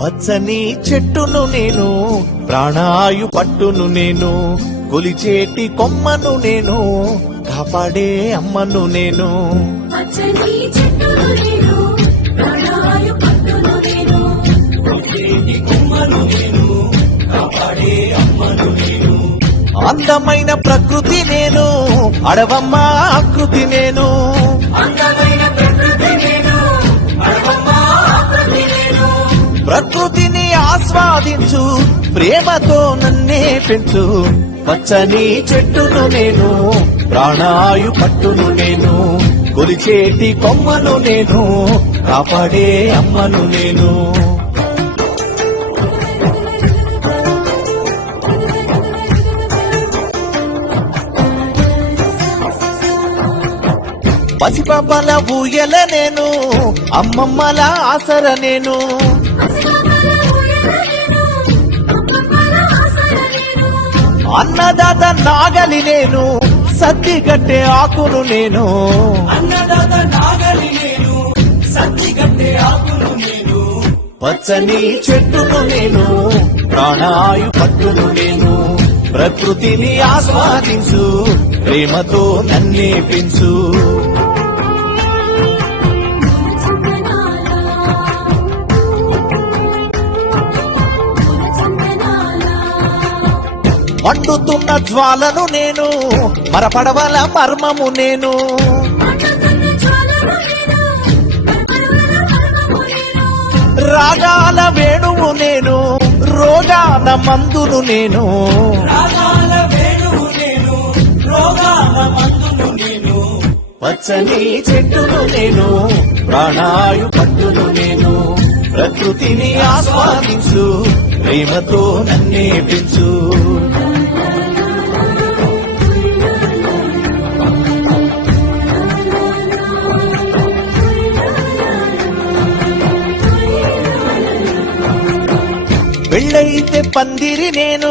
పచ్చని చెట్టును నేను, ప్రాణాయు పట్టును నేను, కొలిచేటి కొమ్మను నేను, కాపాడే అమ్మను నేను. పచ్చని చెట్టును నేను, ప్రాణాయు పట్టును నేను, కొలిచేటి కొమ్మను నేను, కాపాడే అమ్మను నేను. అందమైన ప్రకృతి నేను, అడవమ్మ ఆకృతి నేను. అందమైన ప్రకృతి నేను, అడవమ్మ ఆకృతి నేను. ప్రకృతిని ఆస్వాదించు, ప్రేమతో నన్నే పెంచు. పచ్చని చెట్టును నేను, ప్రాణాయు పట్టును నేను, కొలిచేటి కొమ్మను నేను, కాపాడే అమ్మను నేను. పసిపాపల ఊయల నేను, అమ్మమ్మల ఆసర నేను. అన్నదాత నాగలి నేను, సత్తిగట్టే ఆకును నేను. అన్నదాత నాగలి నేను, సత్తిగట్టే ఆకును నేను. పచ్చని చెట్టును నేను, ప్రాణాయు పట్టును నేను, ప్రకృతిని ఆస్వాదించు, ప్రేమతో నన్నే పెంచు. మండుతున్న జ్వాలను నేను, మరపడవల మర్మము నేను. రాగాల వేణువు నేను, రోగాల మందును నేను. రాగాల వేణువు నేను, రోగాల మందును నేను. పచ్చని చెట్టును నేను, ప్రాణాయు పట్టును నేను, ప్రకృతిని ఆస్వాదించు, ప్రేమతో నన్నే పెంచు. పెళ్ళైతే పందిరి నేను,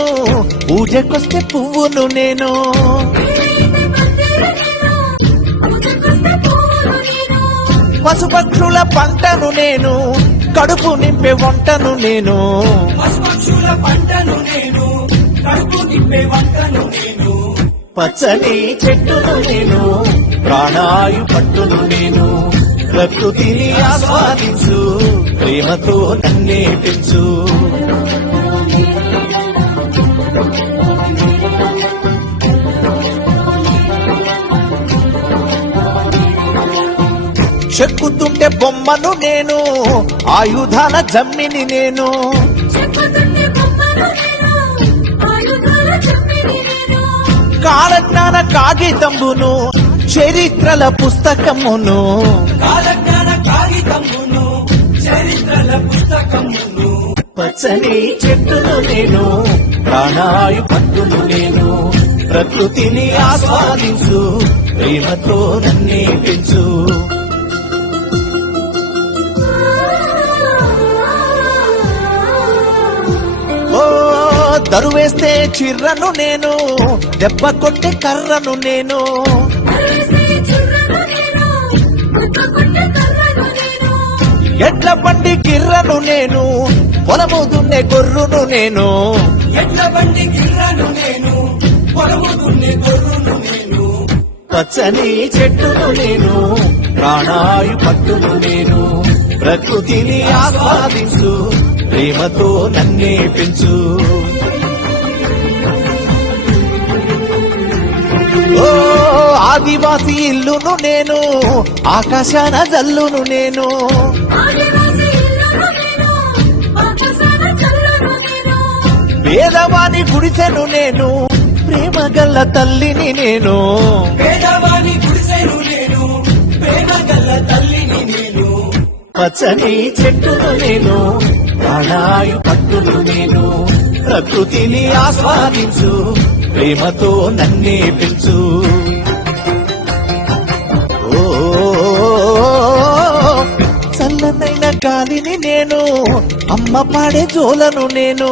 పూజకొస్తే పువ్వును నేను. పశుపక్షుల పంటను నేను, కడుపు నింపే వంటను నేను. పశుపక్షుల పంటను నేను, కడుపు నింపే వంటను నేను. పచ్చని చెట్టును నేను, ప్రాణాయు పట్టును నేను, ప్రకృతిని ఆస్వాదించు, ప్రేమతో నన్నే పెంచు. చెక్కుతుంటే బొమ్మను నేను, ఆయుధాల జమ్మిని నేను. కాలజ్ఞాన కాగితంబును, చరిత్రల పుస్తకమును. కాలజ్ఞాన కాగితమును, చరిత్రల పుస్తకమును. పచ్చని చెట్టును నేను, ప్రాణాయు పట్టును నేను, ప్రకృతిని ఆస్వాదించు, ప్రేమతో నన్నే పెంచు. ఓ దరువేస్తే చిర్రను నేను, దెబ్బ కొట్టే కర్రను నేను. ఎడ్ల బండి గిర్రను నేను, పొలము దున్నే గొర్రును నేను. ఎడ్ల బండి గిర్రను నేను, పొలము దున్నే గొర్రును నేను. పచ్చని చెట్టును నేను, ప్రాణాయు పట్టును నేను, ప్రకృతిని ఆస్వాదించు, ప్రేమతో నన్నే పెంచు. ఓ ఆదివాసి ఇల్లును నేను, ఆకాశాన జల్లును నేను. పేదవాని గుడిసెను నేను, ప్రేమ గల్ల తల్లిని నేను. పేదవాని గుడిసెను నేను, ప్రేమ గల్ల తల్లిని నేను. పచ్చని చెట్టును నేను, ప్రాణాయు పట్టును నేను, ప్రకృతిని ఆస్వాదించు, ప్రేమతో నన్నే పెంచు. ఓ చల్లనైన గాలిని నేను, అమ్మ పాడే జోలను నేను.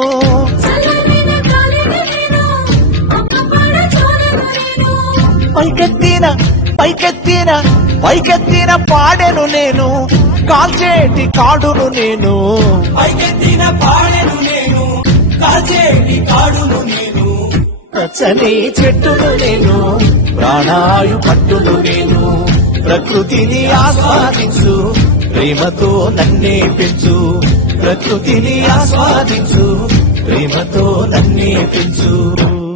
పైకెత్తిన పాడెను నేను, కాల్చేటి కాడును నేను. పైకెత్తిన పాడెను నేను, కాల్చేటి కాడును నేను. పచ్చని చెట్టును నేను, ప్రాణాయు పట్టును నేను. ప్రకృతిని ఆస్వాదించు, ప్రేమతో నన్నే పెంచు. ప్రకృతిని ఆస్వాదించు, ప్రేమతో నన్నే పెంచు.